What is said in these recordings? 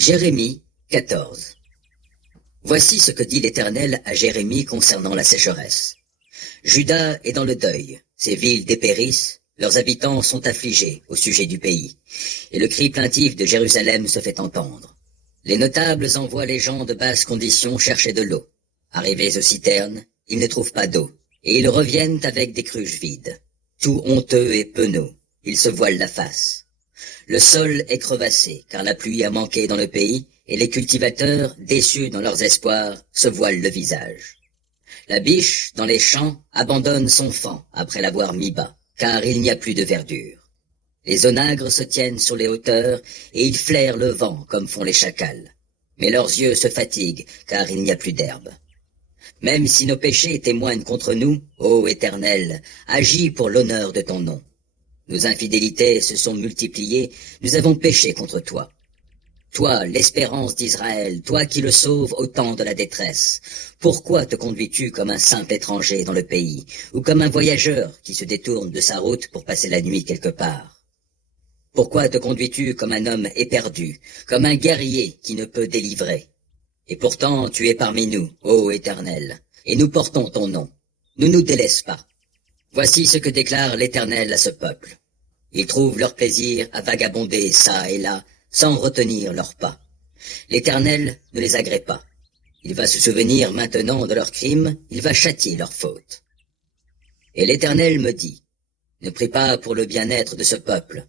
Jérémie 14. Voici ce que dit l'Éternel à Jérémie concernant la sécheresse. Juda est dans le deuil, ses villes dépérissent, leurs habitants sont affligés au sujet du pays, et le cri plaintif de Jérusalem se fait entendre. Les notables envoient les gens de basse condition chercher de l'eau. Arrivés aux citernes, ils ne trouvent pas d'eau, et ils reviennent avec des cruches vides. Tout honteux et penaud, ils se voilent la face. Le sol est crevassé, car la pluie a manqué dans le pays, et les cultivateurs, déçus dans leurs espoirs, se voilent le visage. La biche, dans les champs, abandonne son faon après l'avoir mis bas, car il n'y a plus de verdure. Les onagres se tiennent sur les hauteurs, et ils flairent le vent comme font les chacals. Mais leurs yeux se fatiguent, car il n'y a plus d'herbe. Même si nos péchés témoignent contre nous, ô Éternel, agis pour l'honneur de ton nom. Nos infidélités se sont multipliées, nous avons péché contre toi. Toi, l'espérance d'Israël, toi qui le sauves au temps de la détresse, pourquoi te conduis-tu comme un simple étranger dans le pays, ou comme un voyageur qui se détourne de sa route pour passer la nuit quelque part? Pourquoi te conduis-tu comme un homme éperdu, comme un guerrier qui ne peut délivrer? Et pourtant tu es parmi nous, ô Éternel, et nous portons ton nom. Ne nous délaisse pas. Voici ce que déclare l'Éternel à ce peuple. Ils trouvent leur plaisir à vagabonder çà et là, sans retenir leurs pas. L'Éternel ne les agrée pas. Il va se souvenir maintenant de leurs crimes, il va châtier leurs fautes. Et l'Éternel me dit, ne prie pas pour le bien-être de ce peuple.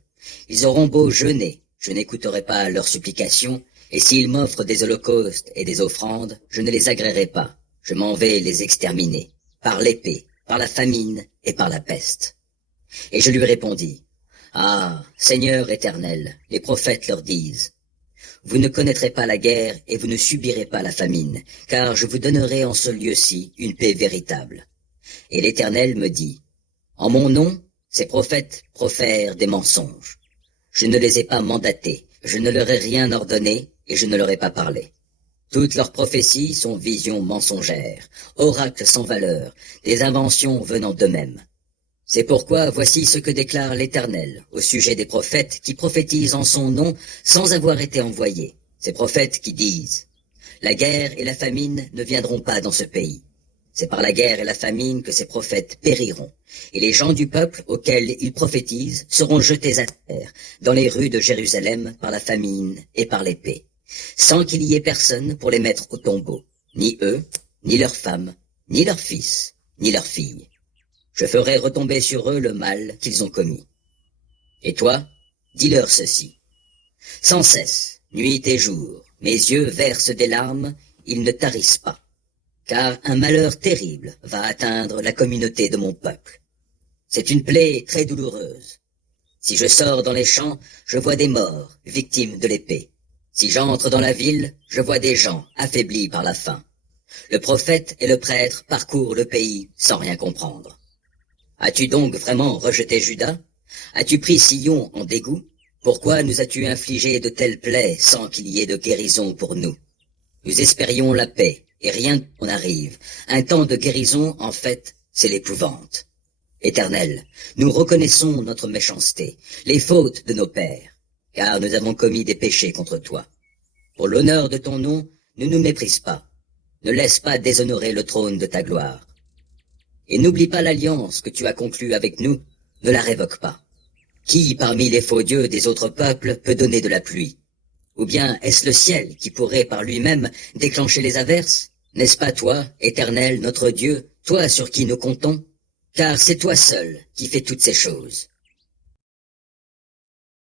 Ils auront beau jeûner, je n'écouterai pas leurs supplications, et s'ils m'offrent des holocaustes et des offrandes, je ne les agréerai pas. Je m'en vais les exterminer, par l'épée, par la famine et par la peste. Et je lui répondis, ah, Seigneur éternel, les prophètes leur disent, vous ne connaîtrez pas la guerre et vous ne subirez pas la famine, car je vous donnerai en ce lieu-ci une paix véritable. Et l'Éternel me dit, en mon nom, ces prophètes profèrent des mensonges. Je ne les ai pas mandatés, je ne leur ai rien ordonné et je ne leur ai pas parlé. Toutes leurs prophéties sont visions mensongères, oracles sans valeur, des inventions venant d'eux-mêmes. C'est pourquoi voici ce que déclare l'Éternel au sujet des prophètes qui prophétisent en son nom sans avoir été envoyés. Ces prophètes qui disent « La guerre et la famine ne viendront pas dans ce pays. C'est par la guerre et la famine que ces prophètes périront, et les gens du peuple auxquels ils prophétisent seront jetés à terre dans les rues de Jérusalem par la famine et par l'épée, sans qu'il y ait personne pour les mettre au tombeau, ni eux, ni leurs femmes, ni leurs fils, ni leurs filles. Je ferai retomber sur eux le mal qu'ils ont commis. Et toi, dis-leur ceci. Sans cesse, nuit et jour, mes yeux versent des larmes, ils ne tarissent pas. Car un malheur terrible va atteindre la communauté de mon peuple. C'est une plaie très douloureuse. Si je sors dans les champs, je vois des morts, victimes de l'épée. Si j'entre dans la ville, je vois des gens affaiblis par la faim. Le prophète et le prêtre parcourent le pays sans rien comprendre. As-tu donc vraiment rejeté Juda? As-tu pris Sion en dégoût? Pourquoi nous as-tu infligé de telles plaies sans qu'il y ait de guérison pour nous? Nous espérions la paix, et rien n'en arrive. Un temps de guérison, en fait, c'est l'épouvante. Éternel, nous reconnaissons notre méchanceté, les fautes de nos pères, car nous avons commis des péchés contre toi. Pour l'honneur de ton nom, ne nous méprise pas. Ne laisse pas déshonorer le trône de ta gloire. Et n'oublie pas l'alliance que tu as conclue avec nous, ne la révoque pas. Qui, parmi les faux dieux des autres peuples, peut donner de la pluie? Ou bien est-ce le ciel qui pourrait par lui-même déclencher les averses? N'est-ce pas toi, Éternel, notre Dieu, toi sur qui nous comptons? Car c'est toi seul qui fais toutes ces choses.